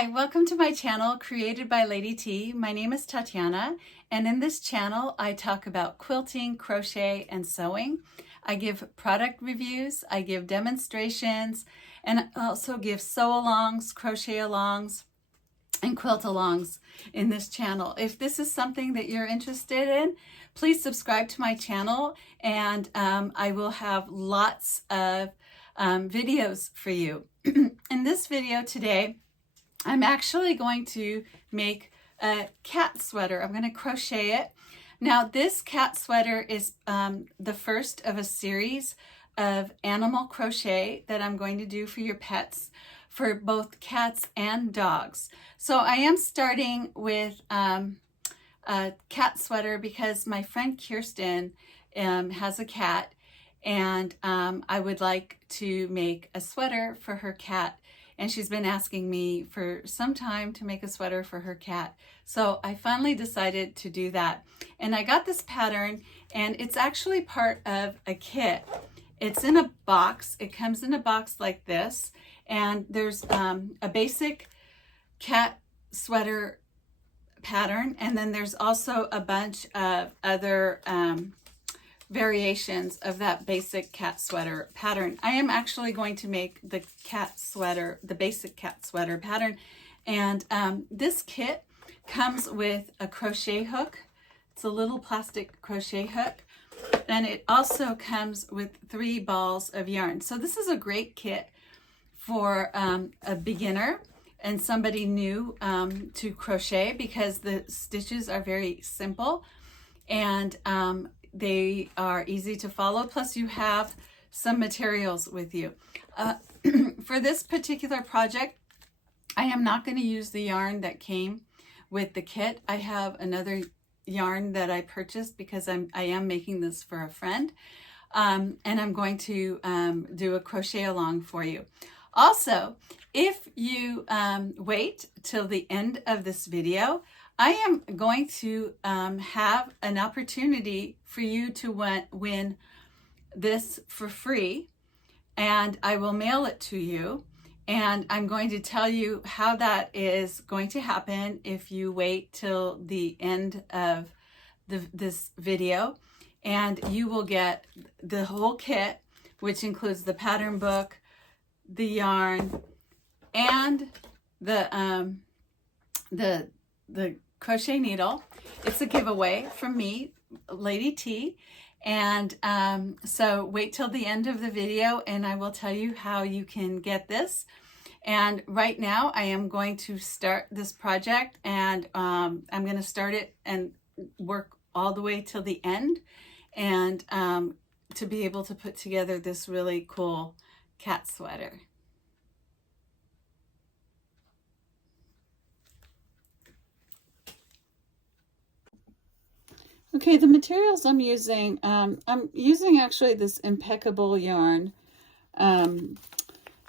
Hi, welcome to my channel created by Lady T. My name is Tatiana, and in this channel I talk about quilting, crochet, and sewing. I give product reviews, I give demonstrations, and I also give sew-alongs, crochet-alongs, and quilt-alongs in this channel. If this is something that you're interested in, please subscribe to my channel, and I will have lots of videos for you. In this video today, I'm actually going to make a cat sweater. I'm going to crochet it. Now this cat sweater is the first of a series of animal crochet that I'm going to do for your pets, for both cats and dogs. So I am starting with a cat sweater because my friend Kirsten has a cat, and I would like to make a sweater for her cat. And she's been asking me for some time to make a sweater for her cat. So I finally decided to do that. And I got this pattern, and it's actually part of a kit. It's in a box. It comes in a box like this. And there's a basic cat sweater pattern. And then there's also a bunch of other variations of that basic cat sweater pattern. I am actually going to make the cat sweater, the basic cat sweater pattern. And this kit comes with a crochet hook. It's a little plastic crochet hook. And it also comes with 3 balls of yarn. So this is a great kit for a beginner and somebody new to crochet, because the stitches are very simple and they are easy to follow. Plus you have some materials with you. For this particular project, I am not going to use the yarn that came with the kit. I have another yarn that I purchased because I am making this for a friend. And I'm going to do a crochet along for you. Also, if you wait till the end of this video, I am going to have an opportunity for you to win this for free, and I will mail it to you. And I'm going to tell you how that is going to happen if you wait till the end of this video. And you will get the whole kit, which includes the pattern book, the yarn, and the crochet needle. It's a giveaway from me, Lady T. And so wait till the end of the video and I will tell you how you can get this. And right now I am going to start this project, and I'm going to start it and work all the way till the end, and to be able to put together this really cool cat sweater. Okay, the materials I'm using actually this impeccable yarn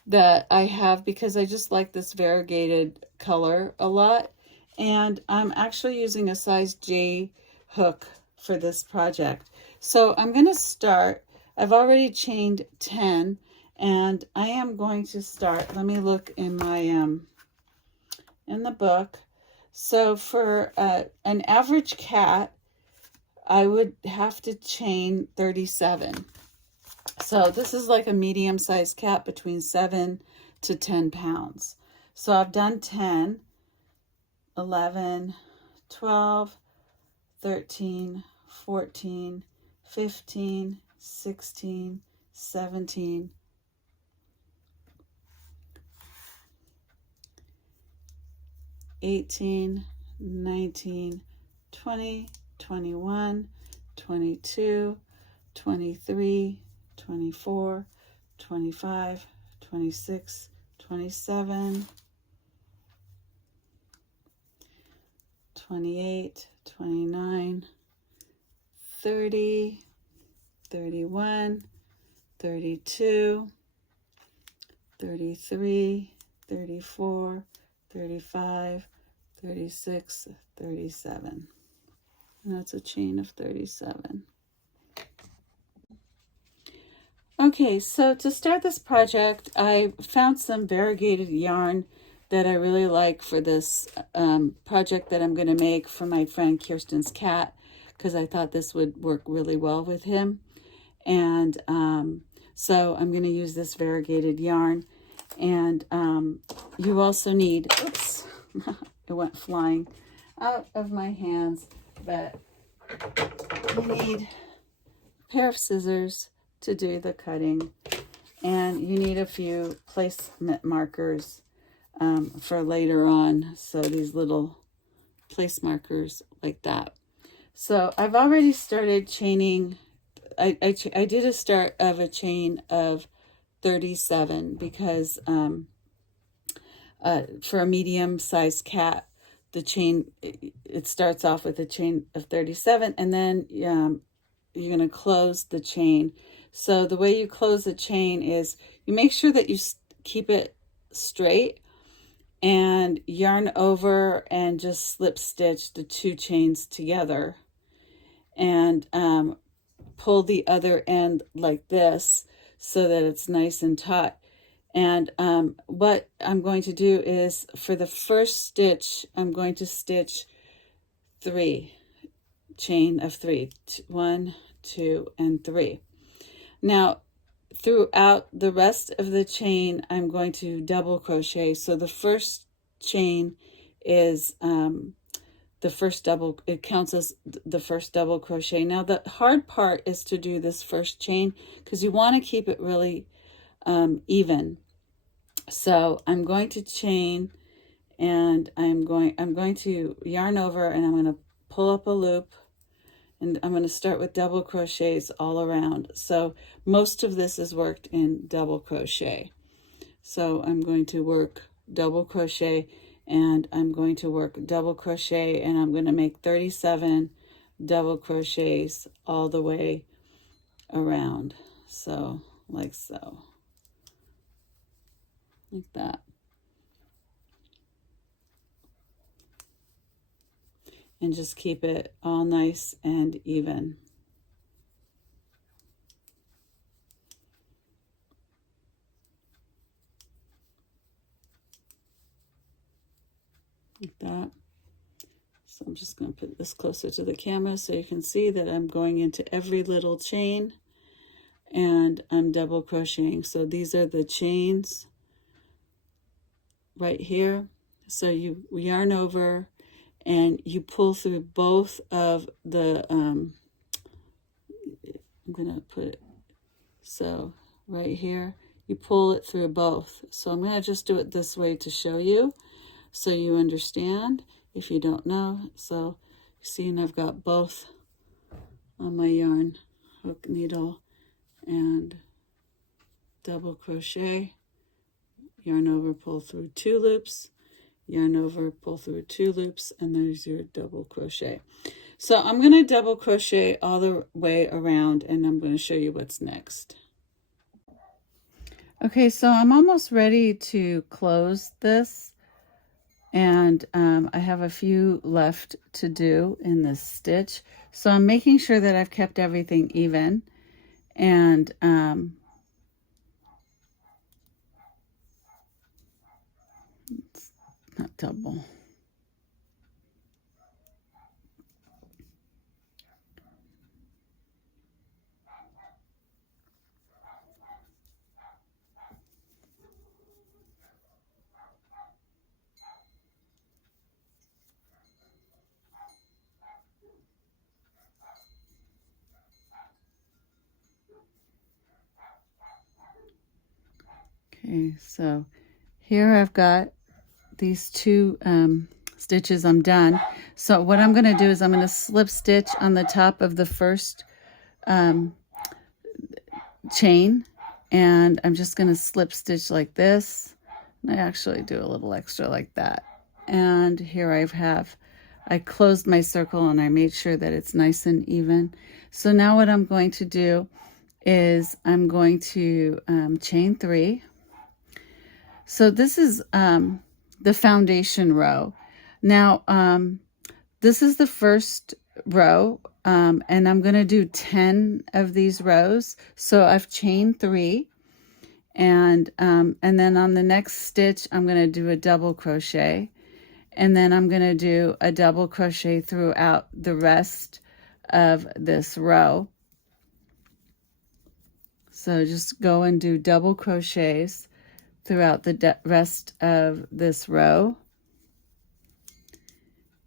that I have because I just like this variegated color a lot. And I'm actually using a size J hook for this project. So I'm going to start. I've already chained 10, and I am going to start. Let me look in my in the book. So for an average cat, I would have to chain 37. So this is like a medium-sized cat, between 7 to 10 pounds. So I've done 10, 11, 12, 13, 14, 15, 16, 17, 18, 19, 20, 21, 22, 23, 24, 25, 26, 27, 28, 29, 30, 31, 32, 33, 34, 35, 36, 37. And that's a chain of 37. Okay, so to start this project, I found some variegated yarn that I really like for this project that I'm going to make for my friend Kirsten's cat, because I thought this would work really well with him. And so I'm going to use this variegated yarn. And you also need, oops, it went flying out of my hands, but you need a pair of scissors to do the cutting, and you need a few placement markers for later on. So these little place markers like that. So I've already started chaining. I did a start of a chain of 37 because for a medium-sized cat, the chain, it starts off with a chain of 37, and then you're going to close the chain. So the way you close the chain is you make sure that you keep it straight and yarn over and just slip stitch the 2 chains together, and pull the other end like this so that it's nice and taut. And what I'm going to do is, for the first stitch, I'm going to stitch 3, chain of 3, 1, 2, and 3. Now, throughout the rest of the chain, I'm going to double crochet. So the first chain is the first double, it counts as the first double crochet. Now, the hard part is to do this first chain because you want to keep it really even. So I'm going to chain, and I'm going to yarn over, and I'm going to pull up a loop, and I'm going to start with double crochets all around. So most of this is worked in double crochet. So I'm going to work double crochet, and I'm going to work double crochet, and I'm going to make 37 double crochets all the way around. So like so. Like that. And just keep it all nice and even. Like that. So I'm just going to put this closer to the camera so you can see that I'm going into every little chain and I'm double crocheting. So these are the chains right here. So you yarn over and you pull through both of the I'm gonna put it so right here, you pull it through both. So I'm gonna just do it this way to show you so you understand if you don't know. So you see, and I've got both on my yarn hook needle, and double crochet, yarn over, pull through 2 loops, yarn over, pull through 2 loops, and there's your double crochet. So I'm going to double crochet all the way around, and I'm going to show you what's next. Okay, so I'm almost ready to close this, and I have a few left to do in this stitch. So I'm making sure that I've kept everything even, and it's not double. Okay, so here I've got these 2 stitches. I'm done. So what I'm going to do is I'm going to slip stitch on the top of the first chain, and I'm just going to slip stitch like this. I actually do a little extra like that. And here I closed my circle and I made sure that it's nice and even. So now what I'm going to do is I'm going to chain 3. So this is the foundation row. Now, this is the first row, and I'm going to do 10 of these rows. So I've chained 3, and then on the next stitch I'm going to do a double crochet, and then I'm going to do a double crochet throughout the rest of this row. So just go and do double crochets throughout the rest of this row.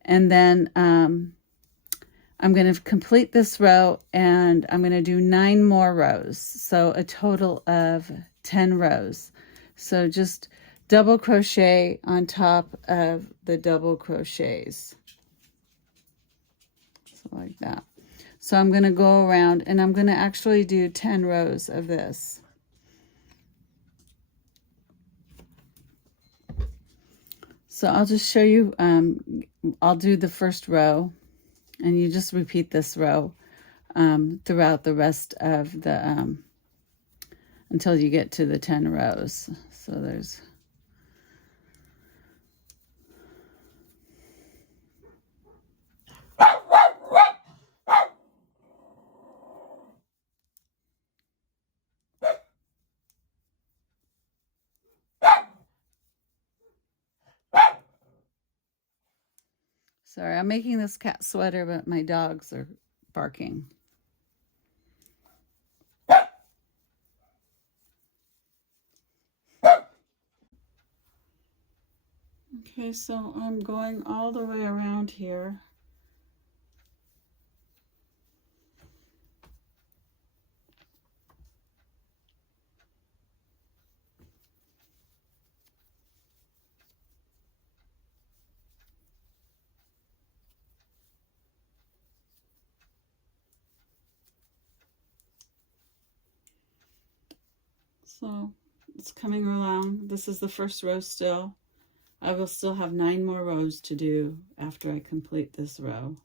And then I'm going to complete this row, and I'm going to do 9 more rows. So a total of 10 rows. So just double crochet on top of the double crochets. So like that. So I'm going to go around, and I'm going to actually do 10 rows of this. So I'll just show you, I'll do the first row, and you just repeat this row throughout the rest of the, until you get to the 10 rows. So there's, sorry, I'm making this cat sweater, but my dogs are barking. Okay, so I'm going all the way around here. So it's coming around. This is the first row still. I will still have 9 more rows to do after I complete this row.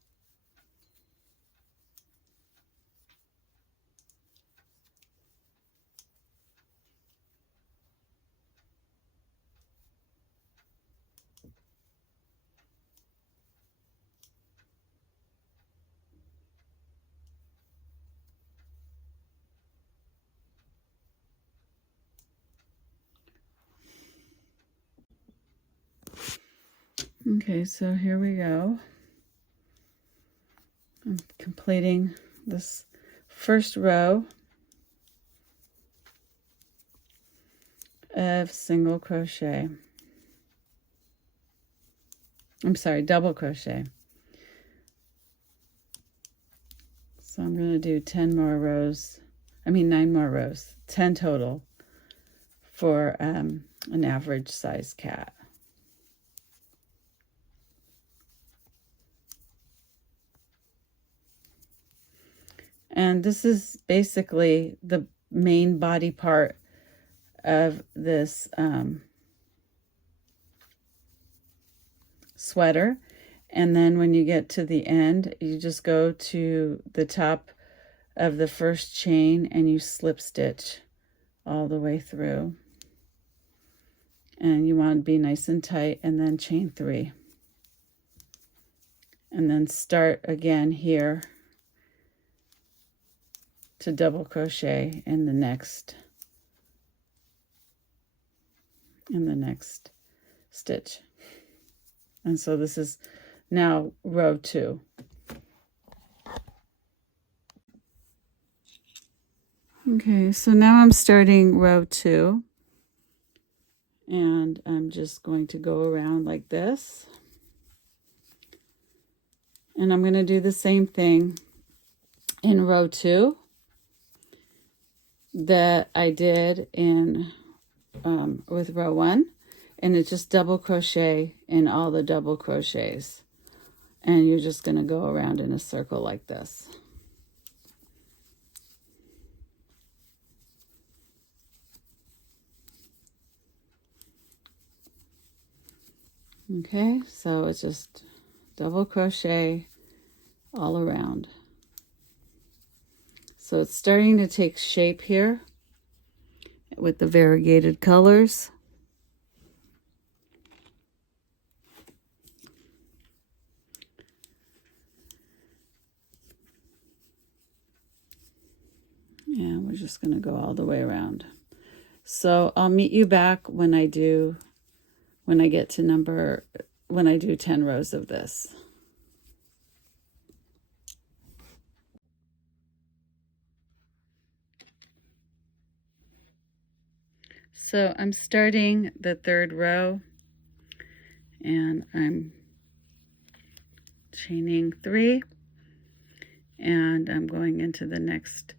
Okay, so here we go. I'm completing this first row of single crochet. I'm sorry, double crochet. So I'm going to do 10 more rows. I mean 9 more rows, 10 total for an average size cat. And this is basically the main body part of this sweater. And then when you get to the end, you just go to the top of the first chain and you slip stitch all the way through. And you want to be nice and tight, and then chain 3. And then start again here to double crochet in the next stitch. And so this is now row 2. Okay, so now I'm starting row 2, and I'm just going to go around like this, and I'm going to do the same thing in row 2 that I did in with row 1, and it's just double crochet in all the double crochets, and you're just going to go around in a circle like this. Okay, so it's just double crochet all around. So it's starting to take shape here with the variegated colors. And we're just going to go all the way around. So I'll meet you back when I do 10 rows of this. So I'm starting the 3rd row, and I'm chaining 3, and I'm going into the next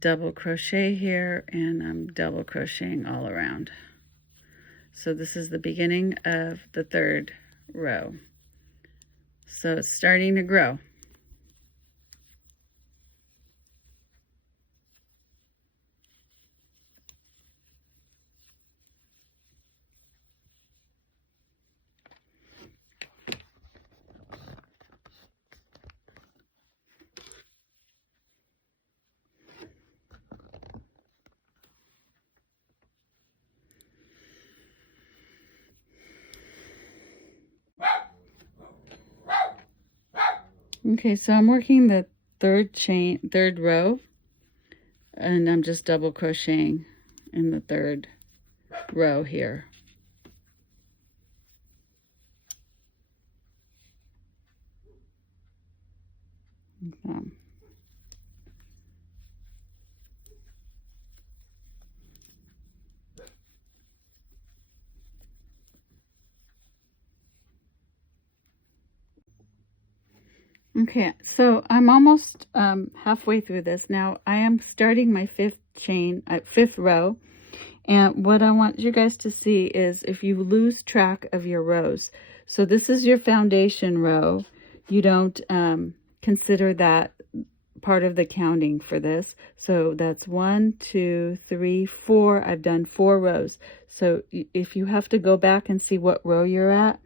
double crochet here, and I'm double crocheting all around. So this is the beginning of the 3rd row. So it's starting to grow. Okay, so I'm working the 3rd row, and I'm just double crocheting in the 3rd row here. Okay, so I'm almost halfway through this. Now I am starting my 5th row, and what I want you guys to see is if you lose track of your rows. So this is your foundation row. You don't consider that part of the counting for this. So that's 1, 2, 3, 4. I've done 4 rows. So if you have to go back and see what row you're at,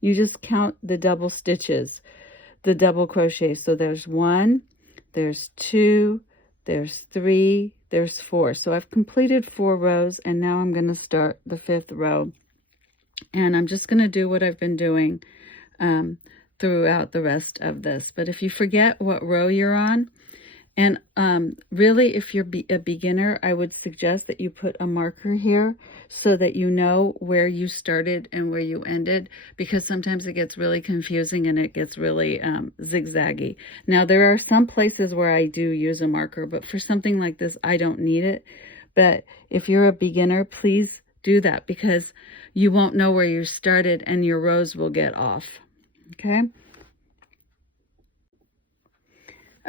you just count the double stitches, the double crochet. So there's 1, there's 2, there's 3, there's 4. So I've completed 4 rows, and now I'm going to start the 5th row. And I'm just going to do what I've been doing throughout the rest of this. But if you forget what row you're on, and really if you're a beginner, I would suggest that you put a marker here so that you know where you started and where you ended, because sometimes it gets really confusing and it gets really zigzaggy. Now there are some places where I do use a marker, but for something like this I don't need it. But if you're a beginner, please do that, because you won't know where you started and your rows will get off. Okay.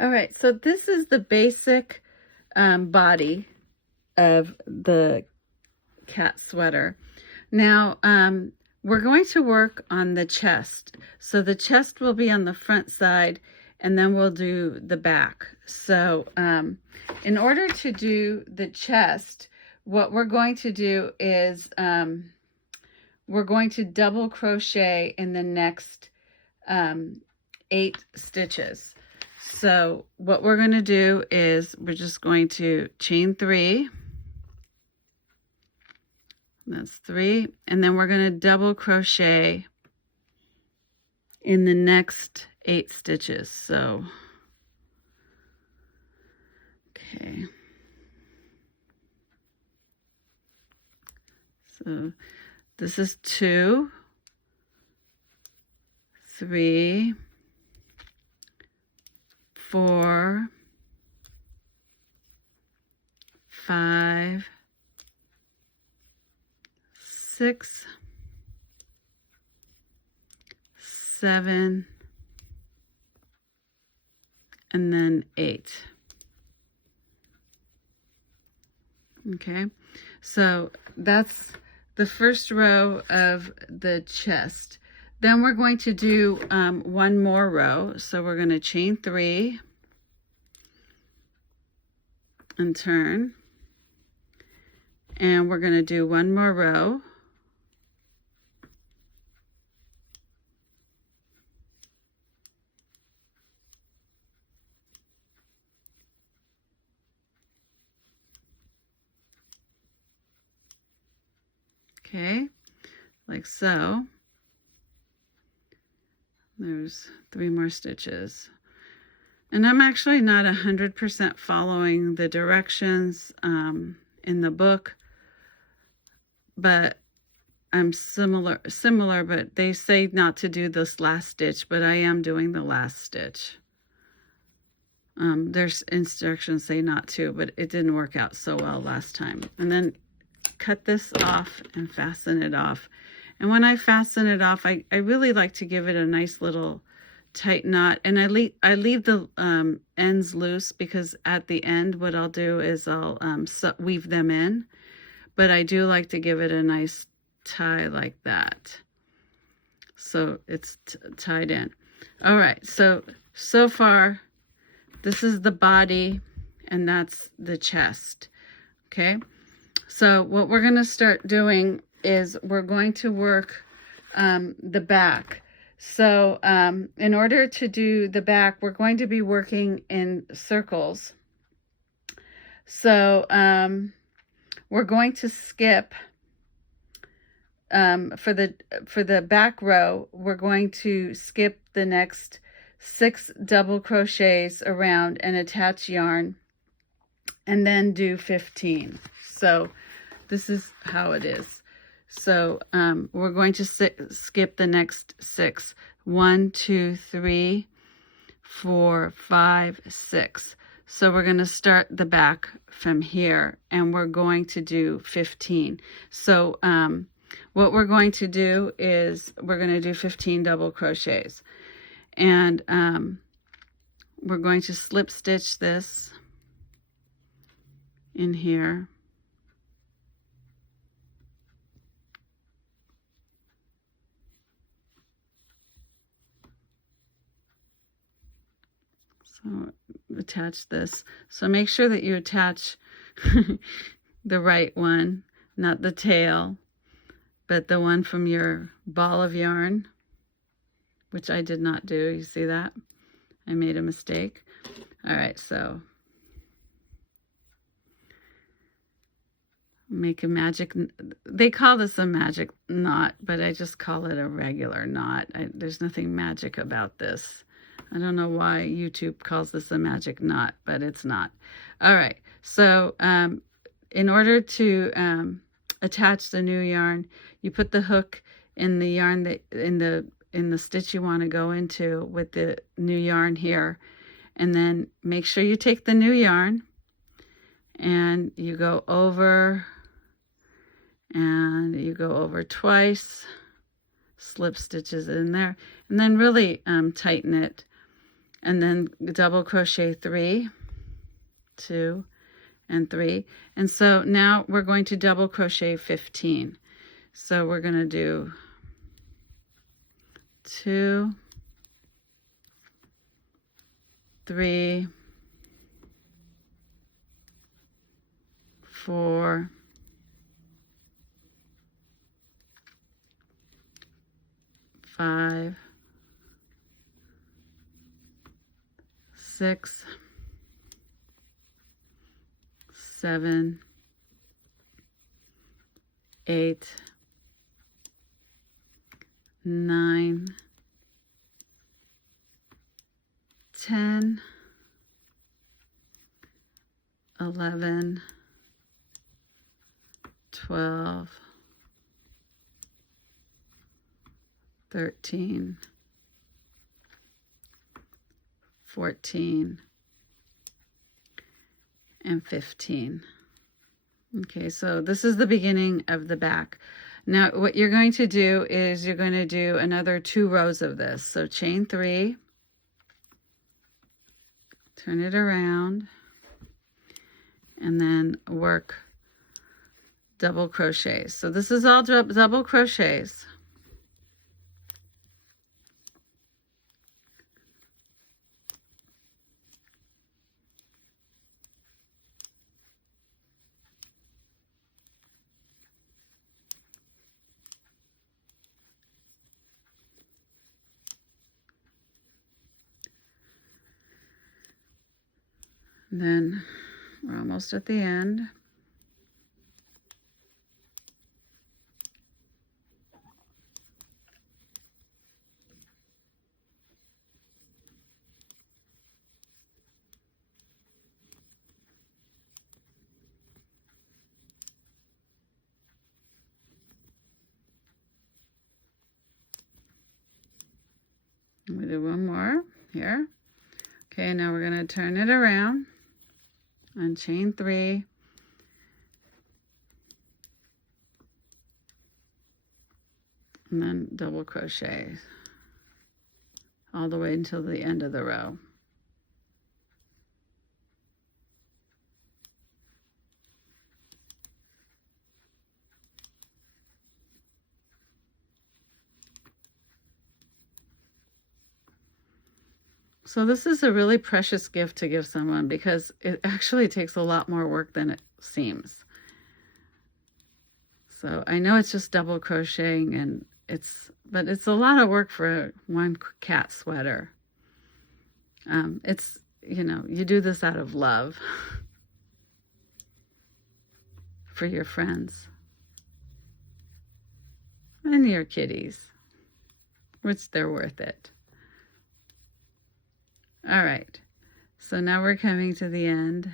All right, so this is the basic body of the cat sweater. Now, we're going to work on the chest. So the chest will be on the front side, and then we'll do the back. So in order to do the chest, what we're going to do is we're going to double crochet in the next 8 stitches. So what we're going to do is we're just going to chain 3. That's 3. And then we're going to double crochet in the next 8 stitches. So, okay. So this is 2, 3, 4, 5, 6, 7, and then 8. Okay, so that's the first row of the chest. Then we're going to do one more row. So we're going to chain 3 and turn. And we're going to do one more row. Okay, like so. There's 3 more stitches. And I'm actually not 100% following the directions in the book, but I'm similar, but they say not to do this last stitch, but I am doing the last stitch. There's instructions say not to, but it didn't work out so well last time. And then cut this off and fasten it off. And when I fasten it off, I really like to give it a nice little tight knot. And I leave the ends loose, because at the end what I'll do is I'll weave them in. But I do like to give it a nice tie like that, so it's tied in. All right, so far this is the body and that's the chest. Okay, so what we're going to start doing is we're going to work the back. So in order to do the back, we're going to be working in circles. So we're going to skip for the back row. We're going to skip the next 6 double crochets around and attach yarn, and then do 15. So this is how it is. So we're going to skip the next 6. 1, 2, 3, 4, 5, 6. So we're going to start the back from here, and we're going to do 15. So what we're going to do is we're going to do 15 double crochets, and we're going to slip stitch this in here. So attach this. So make sure that you attach the right one, not the tail, but the one from your ball of yarn, which I did not do. You see that? I made a mistake. All right, so make a magic, they call this a magic knot, but I just call it a regular knot. There's nothing magic about this. I don't know why YouTube calls this a magic knot, but it's not. All right, so in order to attach the new yarn, you put the hook in the yarn that in the stitch you want to go into with the new yarn here, and then make sure you take the new yarn and you go over, and you go over twice, slip stitches in there, and then really tighten it, and then double crochet 3, 2, and 3. And so now we're going to double crochet 15. So we're going to do 2, 3, 4, 5, 6, 7, 8, 9, 10, 11, 12, 13, 14, and 15. Okay, so this is the beginning of the back. Now what you're going to do is you're going to do another 2 rows of this. So chain 3, turn it around, and then work double crochets. So this is all double crochets. Then we're almost at the end. We do one more here. Okay, now we're going to turn it around and chain 3. And then double crochet all the way until the end of the row. So this is a really precious gift to give someone because it actually takes a lot more work than it seems. So I know it's just double crocheting but it's a lot of work for one cat sweater. It's, you do this out of love for your friends and your kitties, which they're worth it. All right, so now we're coming to the end.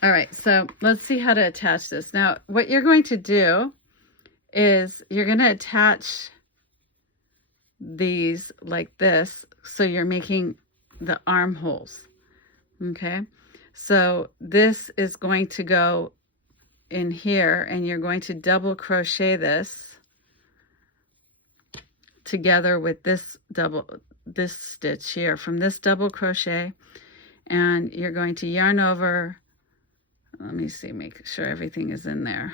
All right, so let's see how to attach this. Now, what you're going to do is you're going to attach these like this, so you're making the armholes, okay? So this is going to go in here, and you're going to double crochet this together with this stitch here from this double crochet, and you're going to yarn over. Let me see, make sure everything is in there.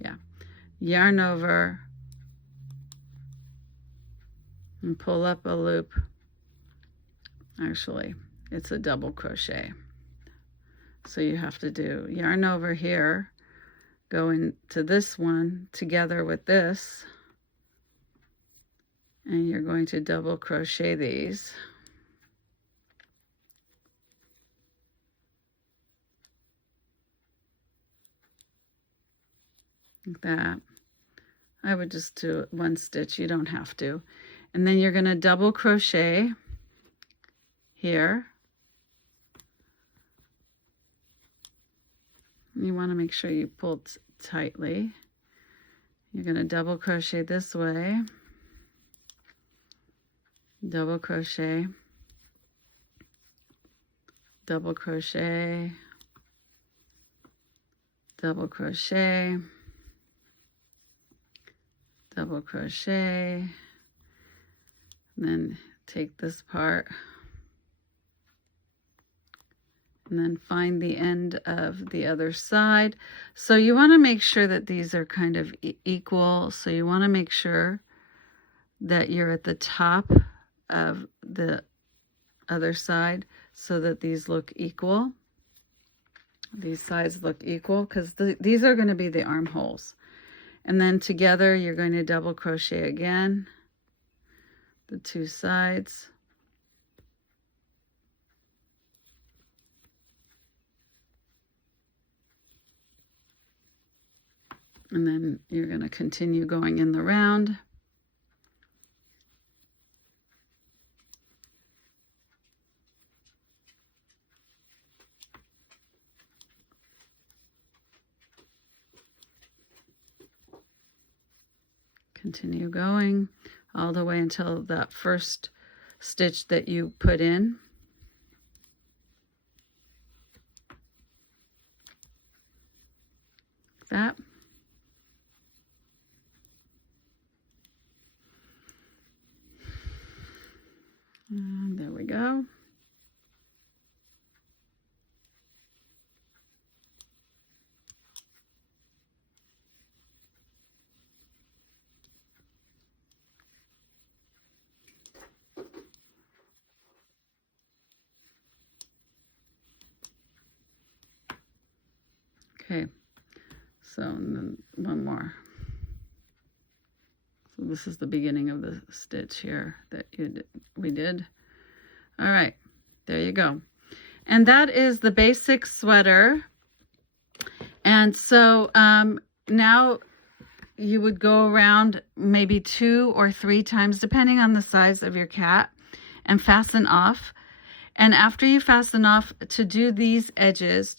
Yeah. Yarn over and pull up a loop. Actually, it's a double crochet. So you have to do yarn over here, go into this one together with this, and you're going to double crochet these. Like that. I would just do one stitch, you don't have to. And then you're going to double crochet here. You want to make sure you pull tightly. You're going to double crochet this way, double crochet, double crochet, double crochet, double crochet, and then take this part and then find the end of the other side. So you want to make sure that these are kind of equal. So you want to make sure that you're at the top of the other side so that these look equal. These sides look equal because these are going to be the armholes. And then together you're going to double crochet again, the two sides. And then you're going to continue going in the round. Continue going all the way until that first stitch that you put in. Like that. And there we go. Okay, so and then one more. So this is the beginning of the stitch here that we did. All right, there you go. And that is the basic sweater. And so now you would go around maybe 2 or 3 times, depending on the size of your cat, and fasten off. And after you fasten off, to do these edges,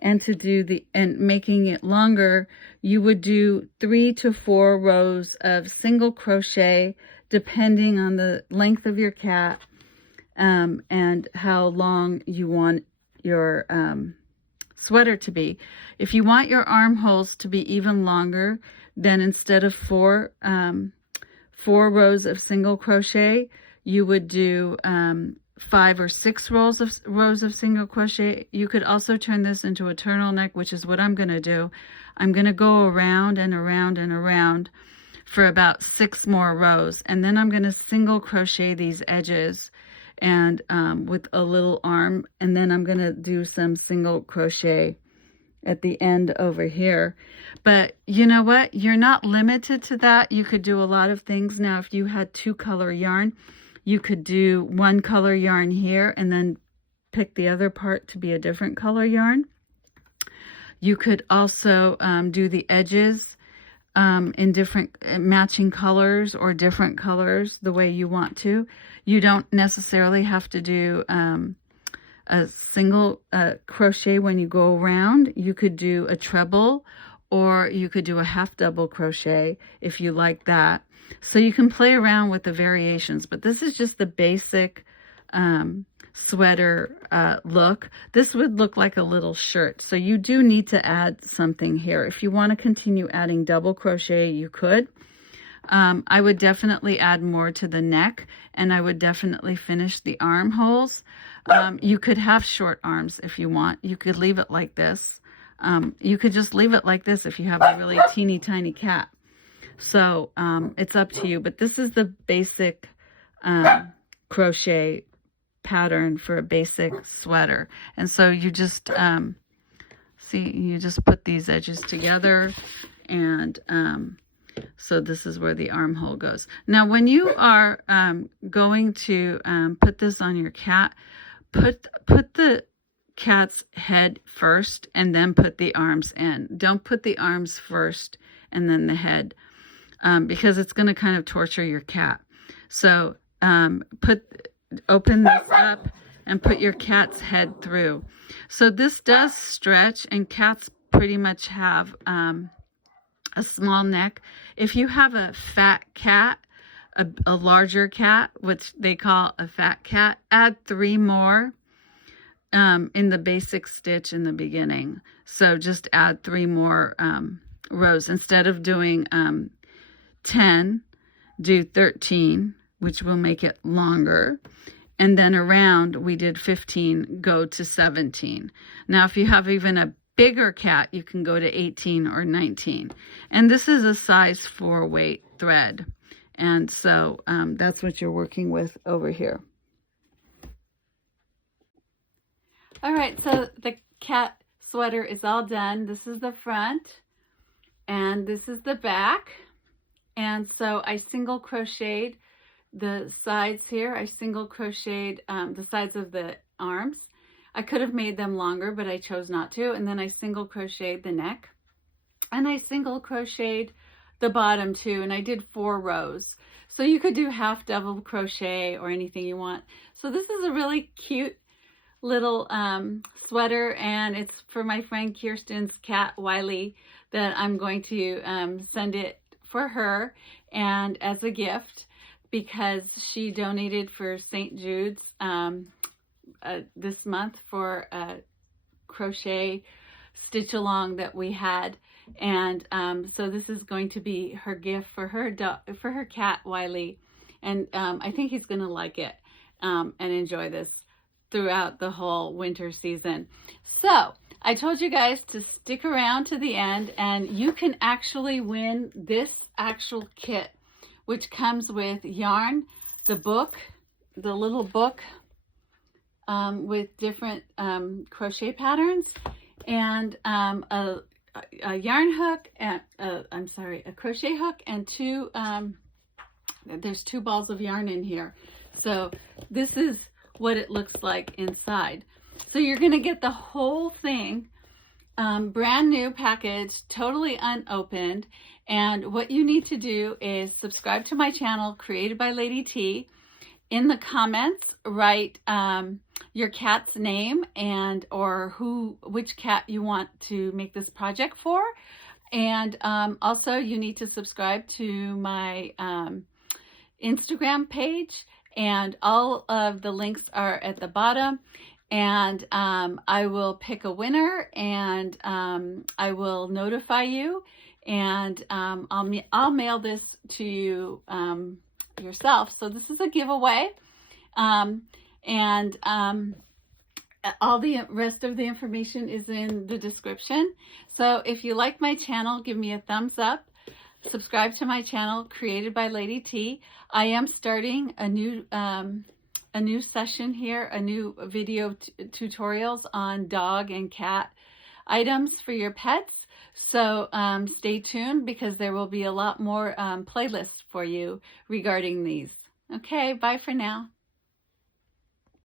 and making it longer, you would do 3 to 4 rows of single crochet, depending on the length of your cat, and how long you want your sweater to be. If you want your armholes to be even longer, then instead of 4 rows of single crochet, you would do 5 or 6 rows of single crochet. You could also turn this into a turtleneck, which is what I'm going to do. I'm going to go around and around and around for about 6 more rows, and then I'm going to single crochet these edges and with a little arm, and then I'm going to do some single crochet at the end over here. But you know what? You're not limited to that. You could do a lot of things. Now, if you had 2-color yarn, you could do 1 color yarn here and then pick the other part to be a different color yarn. You could also do the edges in different matching colors or different colors the way you want to. You don't necessarily have to do a single crochet when you go around. You could do a treble, or you could do a half double crochet if you like that. So you can play around with the variations, but this is just the basic sweater look. This would look like a little shirt, so you do need to add something here. If you want to continue adding double crochet, you could. I would definitely add more to the neck, and I would definitely finish the armholes. You could have short arms if you want. You could leave it like this. You could just leave it like this if you have a really teeny tiny cat. So it's up to you, but this is the basic crochet pattern for a basic sweater. And so you just you just put these edges together, and so this is where the armhole goes. Now when you are going to put this on your cat, put the cat's head first and then put the arms in. Don't put the arms first and then the head, because it's going to kind of torture your cat. So open this up and put your cat's head through. So this does stretch, and cats pretty much have a small neck. If you have a fat cat, a larger cat, which they call a fat cat, add 3 more in the basic stitch in the beginning. So just add 3 more rows. Instead of doing 10, do 13, which will make it longer. And then around, we did 15, go to 17. Now, if you have even a bigger cat, you can go to 18 or 19. And this is a size 4 weight thread. And so that's what you're working with over here. All right, so the cat sweater is all done. This is the front, and this is the back. And so I single crocheted the sides here. I single crocheted the sides of the arms. I could have made them longer, but I chose not to. And then I single crocheted the neck, and I single crocheted the bottom too. And I did 4 rows. So you could do half double crochet or anything you want. So this is a really cute little sweater, and it's for my friend Kirsten's cat Wiley, that I'm going to send it for her and as a gift, because she donated for St. Jude's this month for a crochet stitch along that we had, and so this is going to be her gift for her cat Wiley, and I think he's going to like it and enjoy this throughout the whole winter season. So I told you guys to stick around to the end, and you can actually win this actual kit, which comes with yarn, the book, the little book with different crochet patterns, and a yarn hook, and a crochet hook, and 2 there's 2 balls of yarn in here. So this is what it looks like inside. So you're going to get the whole thing brand new package, totally unopened. And what you need to do is subscribe to my channel, Created by Lady T, in the comments, write your cat's name and or which cat you want to make this project for. And also you need to subscribe to my Instagram page, and all of the links are at the bottom. And I will pick a winner, and I will notify you, and I'll mail this to you yourself. So this is a giveaway, and all the rest of the information is in the description. So if you like my channel, give me a thumbs up. Subscribe to my channel, Created by Lady T. I am starting a new session here, a new video tutorials on dog and cat items for your pets. So stay tuned, because there will be a lot more playlists for you regarding these. Okay, bye for now.